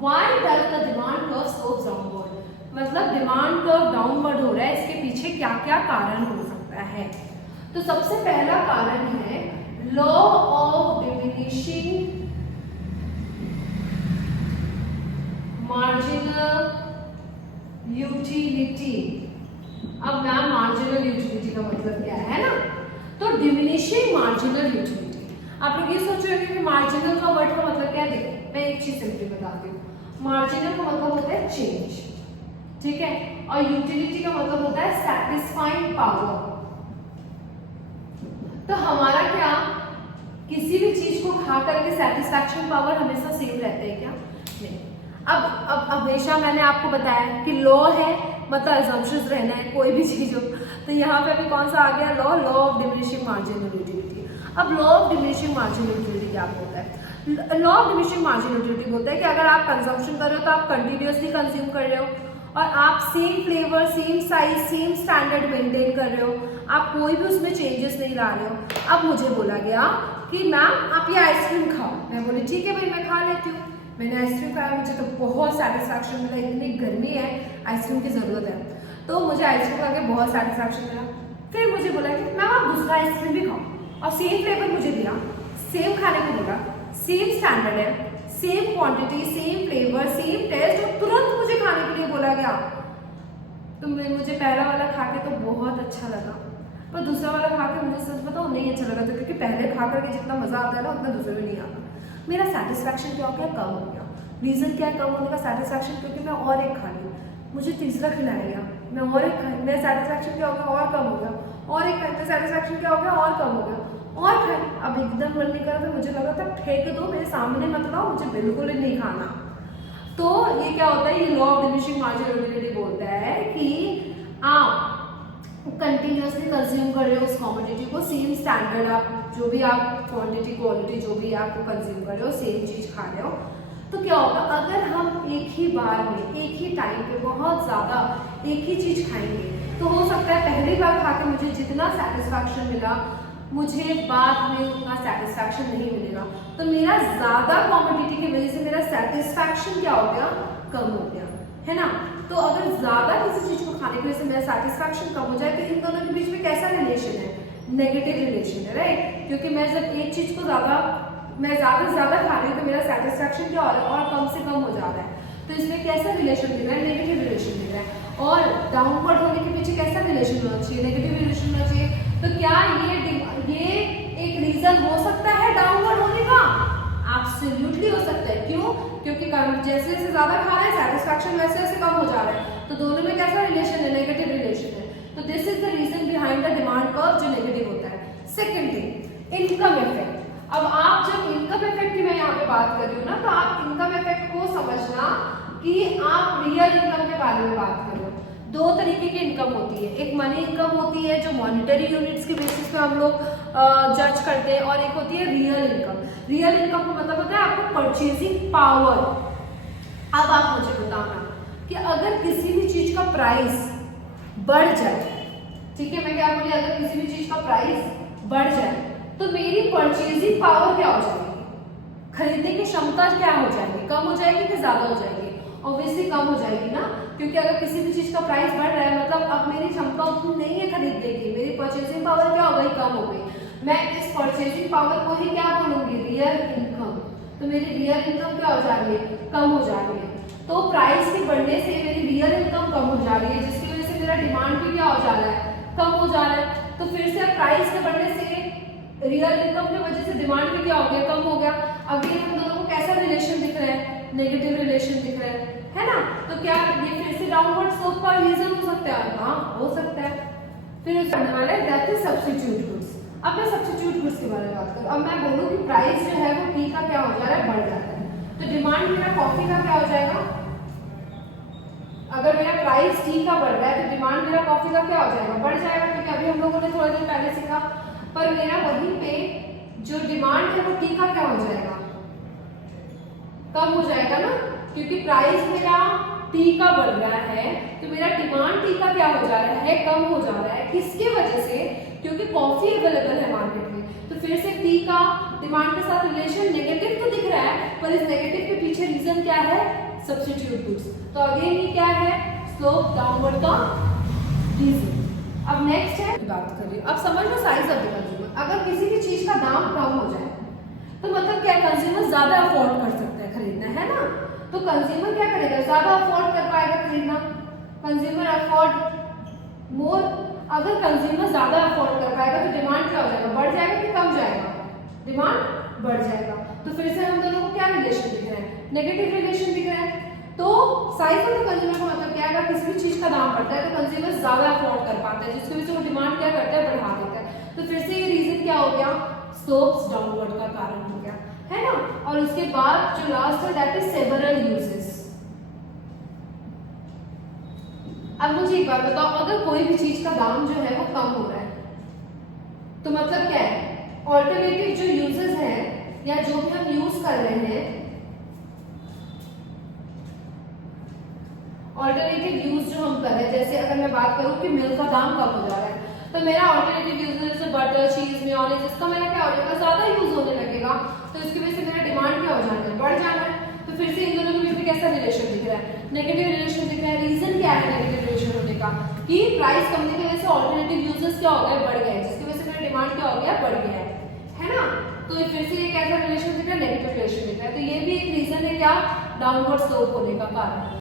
Why does the demand curve slopes downward, मतलब demand curve downward हो रहा है, इसके पीछे क्या क्या कारण हो सकता है। तो सबसे पहला कारण है law of diminishing marginal utility. अब मैम मार्जिनल यूटिलिटी का मतलब क्या है ना, तो डिमिनिशिंग मार्जिनल यूटिलिटी। आप लोग ये सोच रहे हो कि मार्जिनल का वर्ड का मतलब क्या है, देखो मैं एक चीज सिंपली बताती हूँ। मार्जिनल का मतलब होता है चेंज, ठीक है, और यूटिलिटी का मतलब होता है सैटिस्फाइंग पावर। तो हमारा क्या, किसी भी चीज को खा करके सेटिस्फैक्शन पावर हमेशा सेम रहता है क्या, नहीं। अब हमेशा मैंने आपको बताया कि लॉ है, मतलब अजम्पशंस रहना है कोई भी चीज हो। तो यहाँ पे अभी कौन सा आ गया, law of diminishing marginal utility. अब law of diminishing marginal utility क्या होता है, law of diminishing marginal utility बोलता है कि अगर आप कंजम्पशन कर रहे हो तो आप कंटिन्यूअसली कंज्यूम कर रहे हो और आप same flavour, same size, same standard maintain कर रहे हो, आप कोई भी उसमें चेंजेस नहीं ला रहे हो। अब मुझे बोला गया कि मैम आप ये आइसक्रीम खाओ, मैं बोली ठीक है भाई मैं खा लेती हूँ। मैंने आइसक्रीम खाया, मुझे तो बहुत सेटिस्फैक्शन मिला, इतनी गर्मी है आइसक्रीम की जरूरत है, तो मुझे आइसक्रीम खा के बहुत सेटिस्फैक्शन मिला। फिर मुझे बोला कि मैम आप दूसरा आइसक्रीम भी खाओ, और सेम फ्लेवर मुझे दिया, सेम खाने को बोला, सेम स्टैंडर्ड है, same quantity, same flavour, same taste, और तुरंत मुझे खाने के लिए बोला गया। तो मुझे पहला वाला खा के तो बहुत अच्छा लगा, पर दूसरा वाला खा के मुझे सच बताओ नहीं अच्छा लगा था, क्योंकि पहले खा करके जितना मजा आता है ना उतना दूसरे में नहीं आता। मेरा सेटिस्फैक्शन क्या हो गया, कम हो गया। रीजन क्या है कम होने का सेटिस्फैक्शन, क्योंकि मैं और एक खा ली, मुझे तीसरा खिलाया गया, मैं और एक खाई, मेरा सेटिस्फैक्शन क्या हो गया, और कम हो गया, और एक खाई, सेटिस्फैक्शन क्या हो गया, और कम हो गया, और खाई। अब एकदम मन नहीं कर रहा था, मुझे लगा था फेंक दो, मेरे सामने मत लाओ, मुझे बिल्कुल ही नहीं खाना। तो ये क्या होता है, ये law of diminishing marginal utility बोलता है कि आप कंटिन्यूअसली कंज्यूम कर रहे हो उस कॉमोडिटी को, सेम स्टैंडर्ड, आप जो भी आप क्वांटिटी क्वालिटी जो भी आपको कंज्यूम कर रहे हो, सेम चीज खा रहे हो। तो क्या होगा, अगर हम एक ही बार में एक ही टाइम पे बहुत ज्यादा एक ही चीज खाएंगे, तो हो सकता है पहली बार खा के मुझे जितना सेटिस्फैक्शन मिला, मुझे बाद में उतना सेटिस्फैक्शन नहीं मिलेगा। तो मेरा ज्यादा क्वांटिटी की वजह से मेरा सेटिस्फैक्शन क्या हो गया, कम हो गया, है ना। तो अगर ज्यादा किसी चीज को खाने की वजह से मेरा सेटिस्फैक्शन कम हो जाए, तो इन दोनों के बीच में कैसा रिलेशन है, नेगेटिव रिलेशन है, राइट। क्योंकि मैं जब एक चीज को मैं ज्यादा से ज्यादा खा रही हूँ तो मेरा सेटिस्फैक्शन क्या हो रहा है, और कम से कम हो जा रहा है। तो इसमें कैसा रिलेशन दिख रहा है, नेगेटिव रिलेशन दिख रहा है। और डाउनवर्ड होने के पीछे कैसा रिलेशन होना चाहिए, नेगेटिव रिलेशन होना चाहिए। तो क्या ये एक रीजन हो सकता है डाउनवर्ड होने का, एब्सोल्युटली हो सकता है। क्यों, क्योंकि जैसे जैसे ज्यादा खा रहे हैं सेटिस्फैक्शन वैसे वैसे कम हो जा रहा है, तो दोनों में कैसा रिलेशन है, नेगेटिव रिलेशन है। तो this is the reason behind the demand curve जो नेगेटिव होता है। Second thing, income effect. अब आप जब इनकम इफेक्ट की मैं यहाँ पे बात कर रही हूँ ना, तो आप इनकम इफेक्ट को समझना कि आप रियल इनकम के बारे में बात कर रहे हो। दो तरीके की इनकम होती है, एक मनी इनकम होती है जो मॉनिटरी यूनिट्स के बेसिस पे हम लोग जज करते हैं, और एक होती है रियल इनकम। रियल इनकम का मतलब होता है आपको परचेजिंग पावर। अब आप मुझे बताना कि अगर किसी भी चीज का प्राइस बढ़ जाए, ठीक है, मैं क्या बोली, अगर किसी भी चीज का प्राइस बढ़ जाए तो मेरी परचेजिंग पावर क्या हो जाएगी, खरीदने की क्षमता क्या हो जाएगी, कम हो जाएगी कि ज्यादा हो जाएगी, ऑब्वियसली कम हो जाएगी ना। क्योंकि अगर किसी भी चीज का प्राइस बढ़ रहा है मतलब अब मेरी क्षमता उतनी नहीं है खरीदने की, मेरी परचेजिंग पावर क्या हो गई, कम हो गई। मैं इस परचेजिंग पावर को ही क्या बोलूंगी, रियल इनकम। तो मेरी रियल इनकम क्या हो जा रही है, कम हो जा रही है। तो प्राइस के बढ़ने से मेरी रियल इनकम कम हो जा रही है, जिसकी वजह से मेरा डिमांड भी क्या हो जा रहा है, कम हो जा रहा है। तो फिर से प्राइस के बढ़ने से रियल इनकम की वजह से डिमांड भी क्या हो गया, कम हो गया। अभी हम दोनों को कैसा रिलेशन दिख रहा है, नेगेटिव रिलेशन दिख रहा है ना। तो क्या ये फिर से डाउनवर्ड स्लोप का रीजन हो सकता है, हाँ हो सकता है। फिर उसके आने वाला है दैट इज सब्स्टिट्यूट गुड्स। अब मैं सब्स्टिट्यूट गुड्स के बारे में बात करूं। अब मैं बोलूं कि प्राइस जो है वो टी का क्या हो जा रहा है, बढ़ जाता है, तो डिमांड मेरा कॉफी का क्या हो जाएगा। अगर मेरा प्राइस टी का बढ़ रहा है तो डिमांड मेरा कॉफी का क्या हो जाएगा, बढ़ जाएगा, क्योंकि अभी हम लोगों ने थोड़ा देर पहले सीखा। पर मेरा वहीं पे जो डिमांड है वो टी का क्या हो जाएगा, कम हो जाएगा ना, क्योंकि प्राइस मेरा टी का बढ़ रहा है तो मेरा डिमांड टी का क्या हो जा रहा है, कम हो जा रहा है। किसके वजह से, क्योंकि कॉफी अवेलेबल है मार्केट में। तो फिर से टी का डिमांड के साथ रिलेशन नेगेटिव तो दिख रहा है, पर इस नेगेटिव के पीछे पीछे रीजन क्या है, सब्स्टिट्यूट गुड्स। तो अगेन ये क्या है, स्लोप डाउनवर्ड का रीजन। अब नेक्स्ट है बात करिए, अब समझ लो साइज ऑफ द कंज्यूमर। अगर किसी भी चीज का दाम कम हो जाए तो मतलब क्या, कंज्यूमर ज्यादा अफोर्ड कर सकता है खरीदना, है ना। तो कंज्यूमर क्या करेगा, ज्यादा अफोर्ड कर पाएगा खरीदना, कंज्यूमर अफोर्ड मोर। अगर कंज्यूमर ज्यादा अफोर्ड कर पाएगा तो डिमांड क्या हो जाएगा, बढ़ जाएगा कि कम जाएगा, डिमांड बढ़ जाएगा। तो फिर से हम दोनों को क्या रिलेशन दिख रहा है, नेगेटिव रिलेशन दिख रहा है। तो साइज ऑफ द कंज्यूमर का मतलब क्या है, अगर किसी भी चीज का दाम बढ़ता है तो कंज्यूमर ज्यादा अफोर्ड कर पाता है, जिसकी वजह से वो डिमांड क्या करता है, बढ़ा देता है। तो फिर से ये रीजन क्या हो गया, स्लोप्स डाउनवर्ड का कारण हो गया, है ना। और उसके बाद जो लास्ट है दैट इज सेवरल यूजेस। अब मुझे एक बात बताओ, अगर कोई भी चीज का दाम जो है वो कम हो रहा है तो मतलब क्या है, ऑल्टरनेटिव जो यूजेस है या जो भी हम यूज कर रहे हैं, ऑल्टरनेटिव यूज जो हम कर रहे हैं, जैसे अगर मैं बात करूं कि मिल्क का दाम कम हो जा रहा है तो मेरा ऑल्टरनेटिव यूज जैसे बटर, चीज, मेयोनीज, इसका मेरा क्या हो जाएगा, ज्यादा यूज होने लगेगा। तो इसकी वजह से मेरा डिमांड क्या हो जाना है, बढ़ जाना है। तो फिर से इन दोनों के बीच में कैसा रिलेशन दिख रहा है, नेगेटिव रिलेशन दिख रहा है। रीजन क्या है नेगेटिव रिलेशन होने का, कि प्राइस कमने की वजह से ऑल्टरनेटिव यूजेस क्या हो गए, बढ़ गए, जिसकी वजह से मेरा डिमांड क्या हो गया, बढ़ गया है ना। तो फिर से ये कैसा रिलेशन दिख रहा है, नेगेटिव रिलेशन दिख रहा है। तो ये भी एक रीजन है क्या, डाउनवर्ड स्लोप होने का कारण।